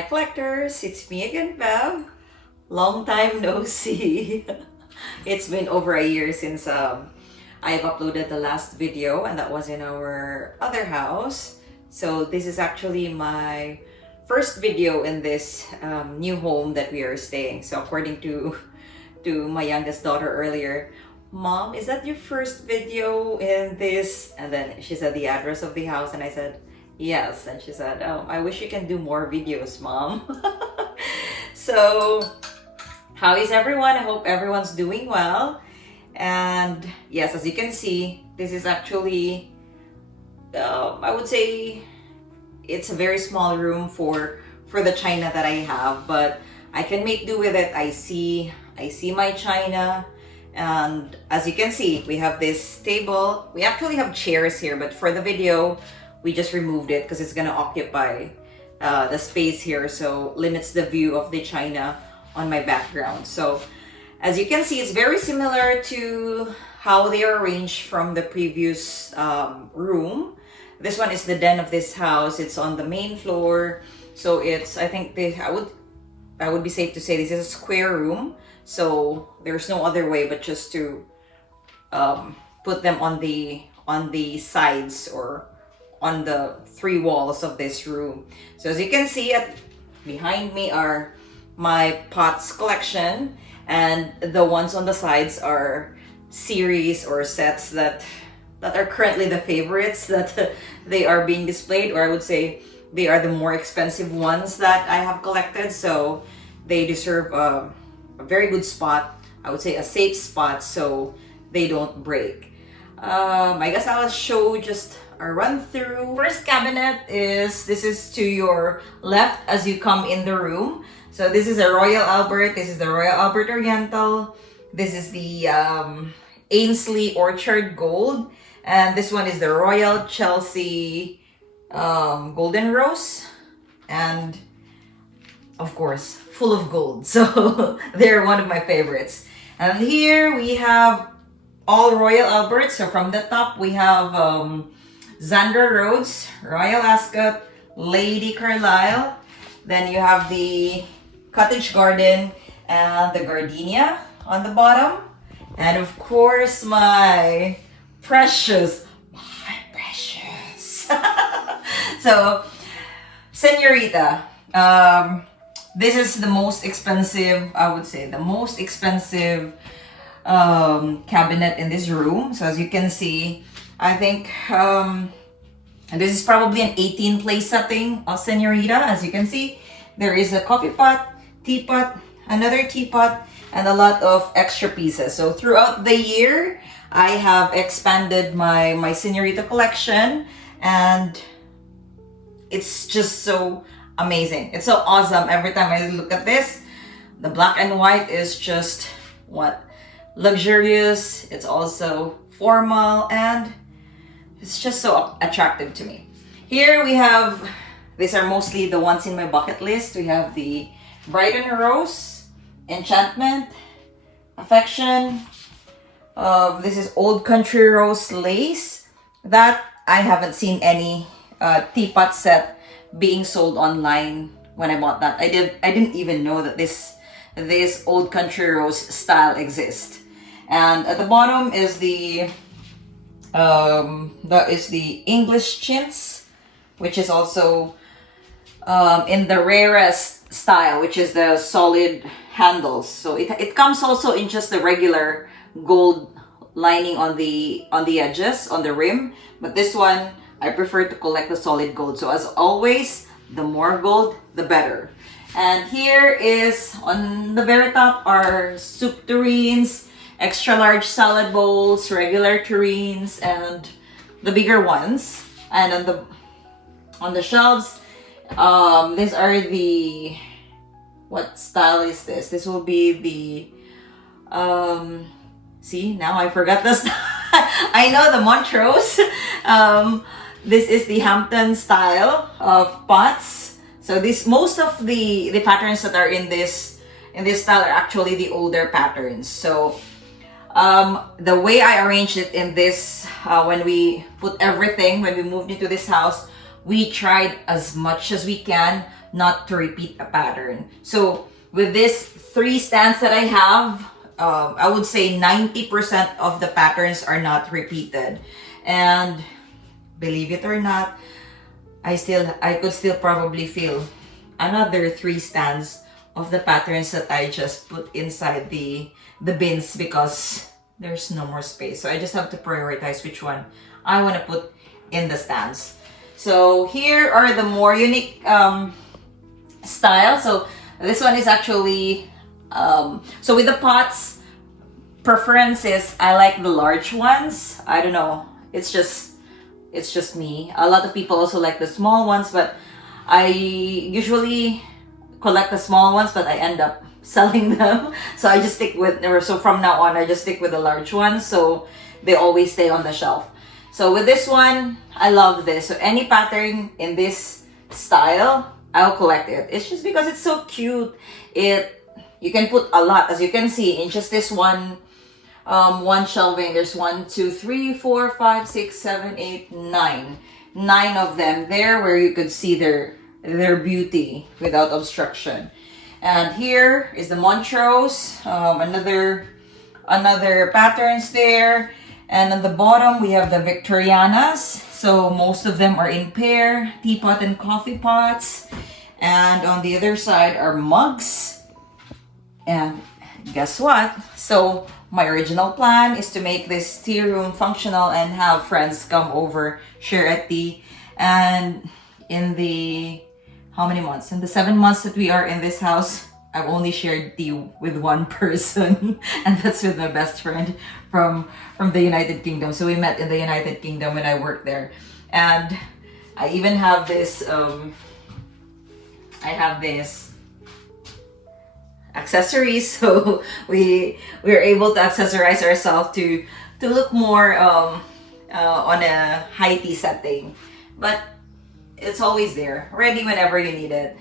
Hi collectors, it's me again, Bev. Long time no see. It's been over a year since I've uploaded the last video, and that was in our other house. So this is actually my first video in this new home that we are staying. So according to my youngest daughter earlier, Mom, is that your first video in this? And then she said the address of the house, and I said yes. And she said, oh, I wish you can do more videos, Mom. So how is everyone? I hope everyone's doing well. And yes, as you can see, this is actually I would say it's a very small room for the china that I have, but I can make do with it. I see my china, and as you can see, we have this table. We actually have chairs here, but for the video we just removed it because it's gonna occupy the space here, so limits the view of the china on my background. So as you can see, it's very similar to how they are arranged from the previous room. This one is the den of this house. It's on the main floor, so it's, I think I would be safe to say this is a square room, so there's no other way but just to put them on the sides or on the three walls of this room. So as you can see, behind me are my pots collection, and the ones on the sides are series or sets that are currently the favorites that they are being displayed, or I would say they are the more expensive ones that I have collected, so they deserve a very good spot. I would say a safe spot so they don't break. I guess I'll show just a run through. First cabinet is, this is to your left as you come in the room. So this is a Royal Albert, this is the Royal Albert Oriental, this is the Ainsley Orchard Gold, and this one is the Royal Chelsea Golden Rose, and of course full of gold, so they're one of my favorites. And here we have all Royal Alberts. So from the top we have Xander Rhodes, Royal Ascot, Lady Carlisle, then you have the Cottage Garden and the Gardenia on the bottom, and of course my precious. So Senorita, this is the most expensive, I would say the most expensive cabinet in this room. So as you can see, I think this is probably an 18 place setting of Senorita. As you can see, there is a coffee pot, teapot, another teapot, and a lot of extra pieces. So throughout the year, I have expanded my Senorita collection, and it's just so amazing. It's so awesome. Every time I look at this, the black and white is just what? Luxurious. It's also formal, and it's just so attractive to me. Here we have, these are mostly the ones in my bucket list. We have the Brighton Rose, Enchantment, Affection. This is Old Country Rose Lace. That I haven't seen any teapot set being sold online when I bought that. I didn't even know that this Old Country Rose style exists. And at the bottom is that is the English chintz, which is also in the rarest style, which is the solid handles. So it comes also in just the regular gold lining on the edges, on the rim, but this one I prefer to collect the solid gold. So as always, the more gold the better. And here is, on the very top, are soup tureens, extra large salad bowls, regular tureens, and the bigger ones. And on the shelves, these are the, what style is this? This will be the see, now I forgot the style. I know the Montrose. This is the Hampton style of pots. So most of the patterns that are in this style are actually the older patterns. So the way I arranged it in this, when we moved into this house, we tried as much as we can not to repeat a pattern. So with this 3 stands that I have, I would say 90% of the patterns are not repeated. And believe it or not, I could still probably feel another 3 stands of the patterns that I just put inside the bins because there's no more space. So I just have to prioritize which one I want to put in the stands. So here are the more unique style. So this one is actually, so with the pots, preference is I like the large ones. I don't know. It's just me. A lot of people also like the small ones, but I usually collect the small ones, but I end up selling them. So I just stick with, so from now on, I just stick with the large ones. So they always stay on the shelf. So with this one, I love this. So any pattern in this style, I'll collect it. It's just because it's so cute. You can put a lot, as you can see, in just this one shelving. There's 1, 2, 3, 4, 5, 6, 7, 8, 9. 9 of them there where you could see their beauty without obstruction. And here is the Montrose, another patterns there. And on the bottom, we have the Victorianas. So most of them are in pair, teapot and coffee pots. And on the other side are mugs. And guess what? So my original plan is to make this tea room functional and have friends come over, share a tea. And in the, how many months? In the 7 months that we are in this house, I've only shared tea with one person, and that's with my best friend from the United Kingdom. So we met in the United Kingdom when I worked there. And I even have this, accessories, so we were able to accessorize ourselves to look more on a high tea setting. But it's always there, ready whenever you need it.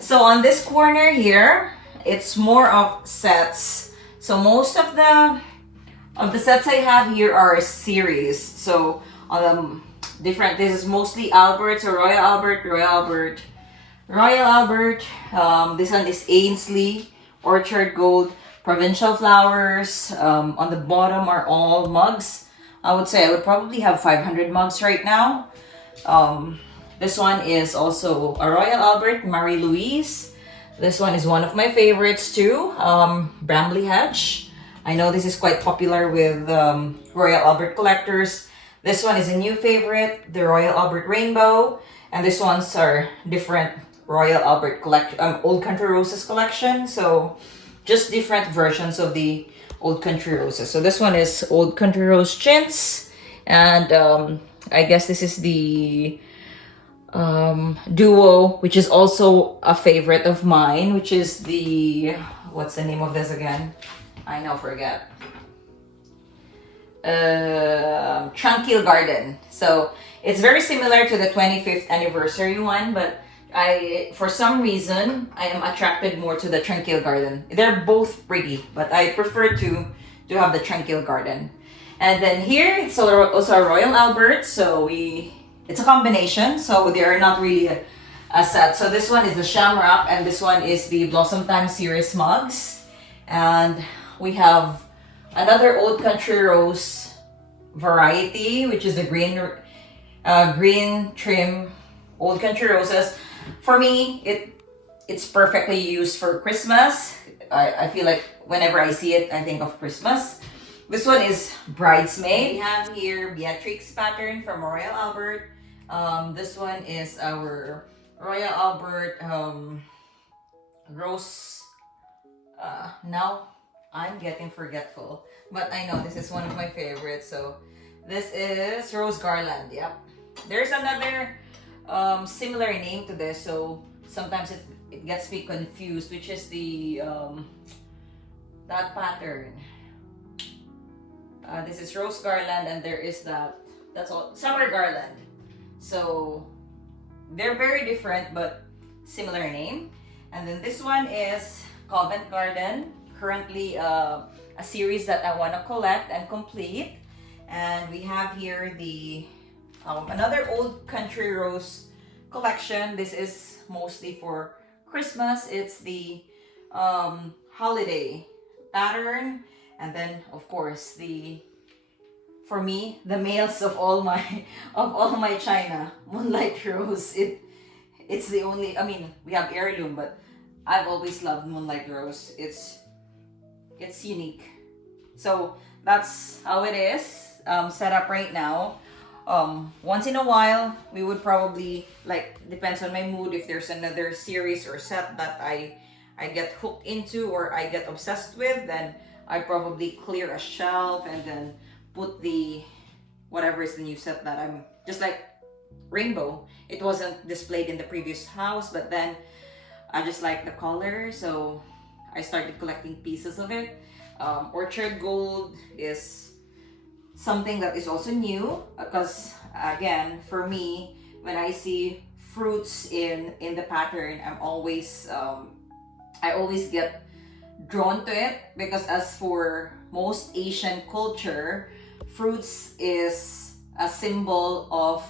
So on this corner here, it's more of sets. So most of the sets I have here are a series. So different. This is mostly Albert, so Royal Albert. This one is Ainsley, Orchard Gold, Provincial Flowers. On the bottom are all mugs. I would say I would probably have 500 mugs right now. This one is also a Royal Albert, Marie Louise. This one is one of my favorites too, Bramley Hedge. I know this is quite popular with Royal Albert collectors. This one is a new favorite, the Royal Albert Rainbow. And this ones are different Royal Albert Old Country Roses collection. So just different versions of the Old Country Roses. So this one is Old Country Rose Chintz. And I guess this is the Duo, which is also a favorite of mine, which is the, what's the name of this again? I now forget. Tranquil Garden. So it's very similar to the 25th anniversary one, but for some reason, I am attracted more to the Tranquil Garden. They're both pretty, but I prefer to have the Tranquil Garden. And then here, it's also a Royal Albert, so it's a combination, so they are not really a set. So this one is the Shamrock, and this one is the Blossom Time series mugs. And we have another Old Country Rose variety, which is the green trim Old Country Roses. For me, it's perfectly used for Christmas. I feel like whenever I see it, I think of Christmas. This one is Bridesmaid. We have here Beatrix pattern from Royal Albert. This one is our Royal Albert Rose. Now I'm getting forgetful, but I know this is one of my favorites. So this is Rose Garland. Yep. There's another similar name to this, so sometimes it gets me confused, which is the that pattern. This is Rose Garland, and there is that's all, Summer Garland. So they're very different but similar name. And then this one is Covent Garden, currently a series that I want to collect and complete. And we have here the another Old Country Rose collection. This is mostly for Christmas. It's the holiday pattern, and then of course for me, the males of all my china, Moonlight Rose. It's the only, I mean, we have heirloom, but I've always loved Moonlight Rose. It's unique. So that's how it is set up right now. Once in a while, we would probably, like, depends on my mood, if there's another series or set that I get hooked into or I get obsessed with, then I probably clear a shelf and then put the whatever is the new set that I'm just like Rainbow. It wasn't displayed in the previous house, but then I just like the color, so I started collecting pieces of it. Orchard Gold is something that is also new because, again, for me, when I see fruits in the pattern, I always get drawn to it, because as for most Asian culture, fruits is a symbol of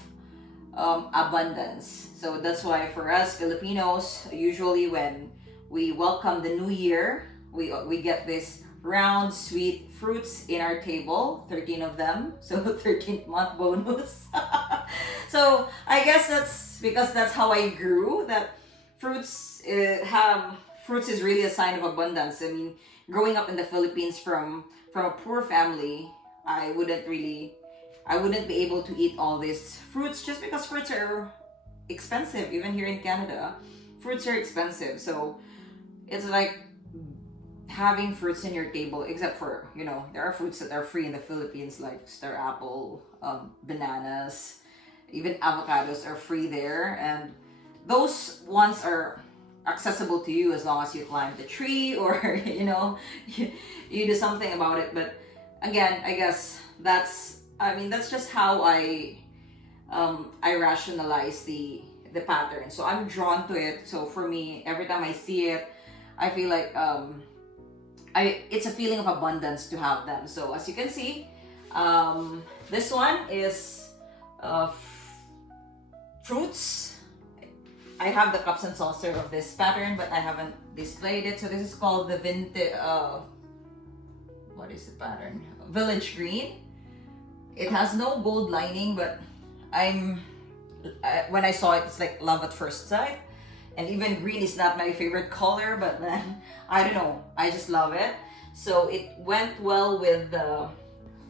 abundance. So that's why for us Filipinos, usually when we welcome the new year, we get this round sweet fruits in our table, 13 of them, so 13th month bonus. So I guess that's because that's how I grew, that fruits is really a sign of abundance. I mean, growing up in the Philippines from a poor family, I wouldn't be able to eat all these fruits, just because fruits are expensive. Even here in Canada, fruits are expensive. So it's like having fruits in your table, except for, you know, there are fruits that are free in the Philippines, like star apple, bananas, even avocados are free there, and those ones are accessible to you as long as you climb the tree or you know, you do something about it. But again, I guess that's just how I rationalize the pattern. So I'm drawn to it. So for me, every time I see it, I feel like it's a feeling of abundance to have them. So as you can see, this one is fruits. I have the cups and saucer of this pattern, but I haven't displayed it. So this is called the vintage, what is the pattern? Village Green. It has no gold lining, but when I saw it, it's like love at first sight. And even green is not my favorite color, but then, I don't know, I just love it. So it went well with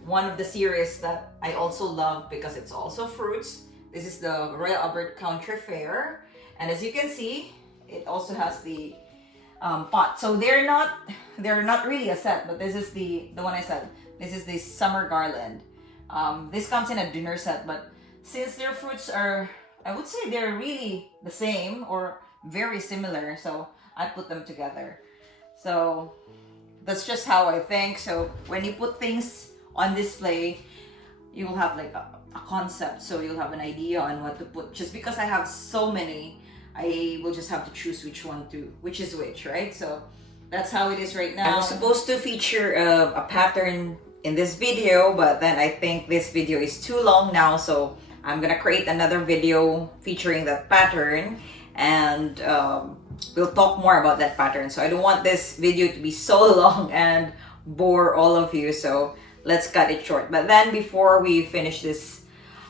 one of the series that I also love because it's also fruits. This is the Royal Albert County Fair. And as you can see, it also has the pot. So they're not really a set, but this is the one I said. This is the summer garland. This comes in a dinner set, but since their fruits are, I would say they're really the same or very similar, so I put them together. So that's just how I think. So when you put things on display, you will have like a concept, so you'll have an idea on what to put. Just because I have so many, I will just have to choose which is which, right? So that's how it is right now. I was supposed to feature a pattern in this video, but then I think this video is too long now, so I'm gonna create another video featuring that pattern, and we'll talk more about that pattern. So I don't want this video to be so long and bore all of you, so let's cut it short. But then before we finish this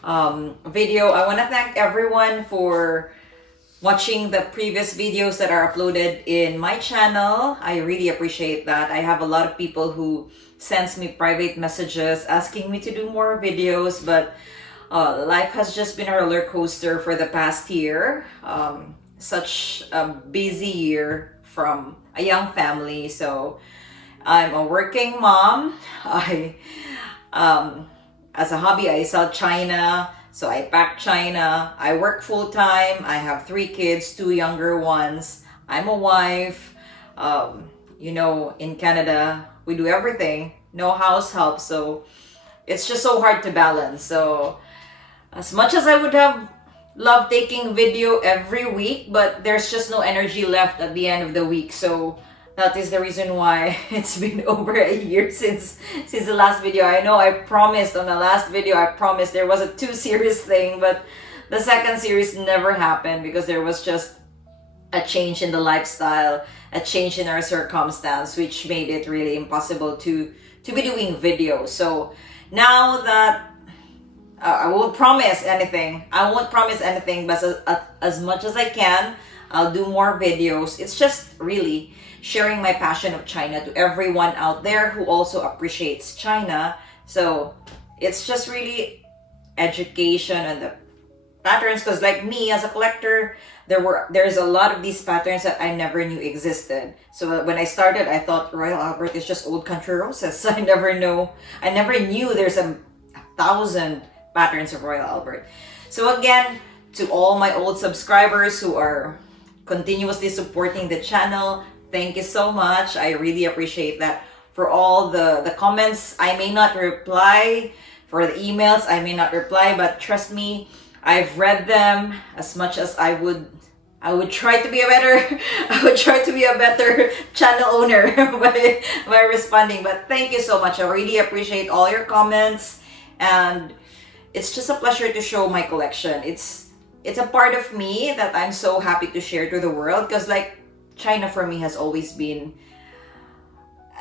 video, I want to thank everyone for watching the previous videos that are uploaded in my channel. I really appreciate that. I have a lot of people who sends me private messages asking me to do more videos, but life has just been a roller coaster for the past year. Such a busy year from a young family. So I'm a working mom. As a hobby, I sell china. So I pack china. I work full time. I have 3 kids, 2 younger ones. I'm a wife. You know, in Canada, we do everything. No house help. So it's just so hard to balance. So as much as I would have loved taking video every week, but there's just no energy left at the end of the week. So that is the reason why it's been over a year since the last video. I know I promised on the last video, I promised there was a 2 series thing, but the second series never happened because there was just a change in the lifestyle, a change in our circumstance, which made it really impossible to be doing videos. So now that I won't promise anything. I won't promise anything, but as much as I can, I'll do more videos. It's just really sharing my passion of China to everyone out there who also appreciates China. So it's just really education and the patterns, because like me as a collector, there's a lot of these patterns that I never knew existed. So when I started, I thought Royal Albert is just old country roses. I never knew there's a thousand patterns of Royal Albert. So again, to all my old subscribers who are continuously supporting the channel, thank you so much. I really appreciate that. For all the comments, I may not reply. For the emails, I may not reply, but trust me, I've read them. As much as I would try to be a better channel owner by responding. But thank you so much. I really appreciate all your comments, and it's just a pleasure to show my collection. It's a part of me that I'm so happy to share to the world, because like China for me has always been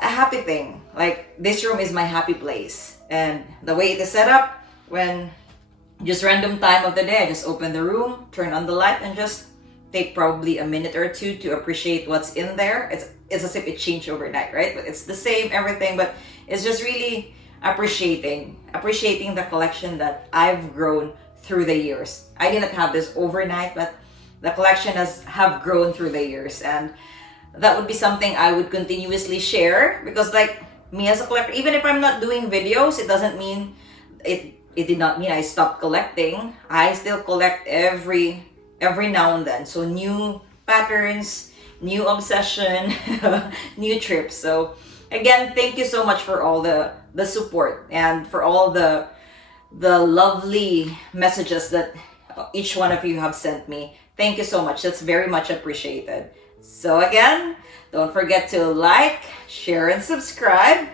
a happy thing. Like this room is my happy place, and the way it is set up, when just random time of the day, I just open the room, turn on the light, and just take probably a minute or two to appreciate what's in there. It's as if it changed overnight, right? But it's the same everything, but it's just really appreciating the collection that I've grown through the years. I didn't have this overnight, but the collection have grown through the years, and that would be something I would continuously share, because like me as a collector, even if I'm not doing videos, it doesn't mean it did not mean I stopped collecting. I still collect every now and then. So new patterns, new obsession, new trips. So again, thank you so much for all the support and for all the lovely messages that each one of you have sent me. Thank you so much. That's very much appreciated. So again, don't forget to like, share, and subscribe.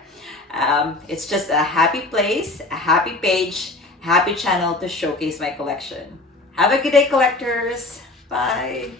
It's just a happy place, a happy page, happy channel to showcase my collection. Have a good day, collectors. Bye.